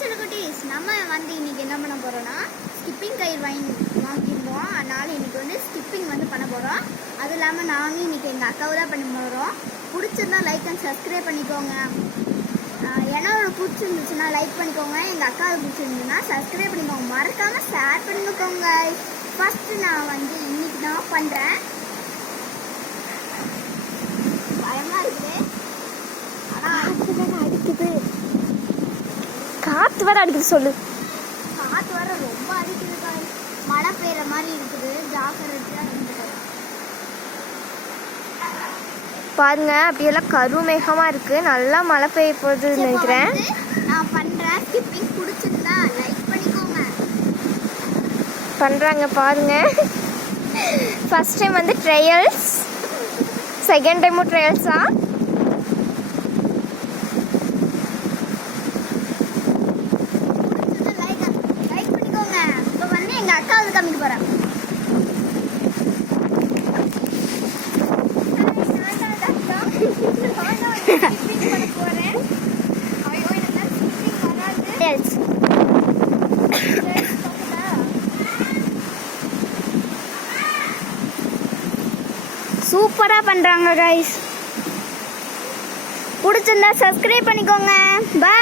செல்லக்குட்டீஸ், நம்ம வந்து இன்னைக்கு என்ன பண்ண போறோம்னா ஸ்கிப்பிங் கயிறு வாங்கியிருந்தோம். அதனால இன்னைக்கு வந்து ஸ்கிப்பிங் வந்து பண்ண போறோம். அது இல்லாமல் நாங்கள் இன்னைக்கு எங்கள் அக்காவை தான் பண்ண போகிறோம். பிடிச்சிருந்தா லைக் அண்ட் சப்ஸ்கிரைப் பண்ணிக்கோங்க. என்னோட பிடிச்சிருந்துச்சுன்னா லைக் பண்ணிக்கோங்க. எங்கள் அக்காவை பிடிச்சிருந்துச்சுன்னா சப்ஸ்கிரைப் பண்ணிக்கோங்க. மறக்காமல் ஷேர் பண்ணிக்கோங்க. ஃபஸ்ட்டு நான் வந்து இன்னைக்கு தான் பண்ணுறேன். பயமாக இருக்குது. ஆனால் அடிக்குது, காற்று வர அடிக்குது. சொல்லு. காற்று வர ரொம்ப அடிக்குது. மழை பெய்கிற மாதிரி இருக்குது. ஜாக்கிரதையாக இருந்துட்டு பாருங்க, அப்படியெல்லாம் கருமேகமா இருக்கு. நல்லா மழை பெய்ய போகுதுன்னு நினைக்கிறேன். நான் பண்றேன். ஸ்கிப்பிங் பிடிச்சிருந்தா லைக் பண்ணிக்கோங்க. பண்றாங்க பாருங்க. ஃபர்ஸ்ட் டைம் வந்து ட்ரையல்ஸ், செகண்ட் டைமும் ட்ரையல்ஸா? லைக் பண்ணிக்கோங்க. இப்போ வந்து எங்க அக்கா வந்து காமிக்க போறேன். சூப்பரா பண்றாங்க கைஸ். பிடிச்சிருந்தா சப்ஸ்கிரைப் பண்ணிக்கோங்க. பாய்.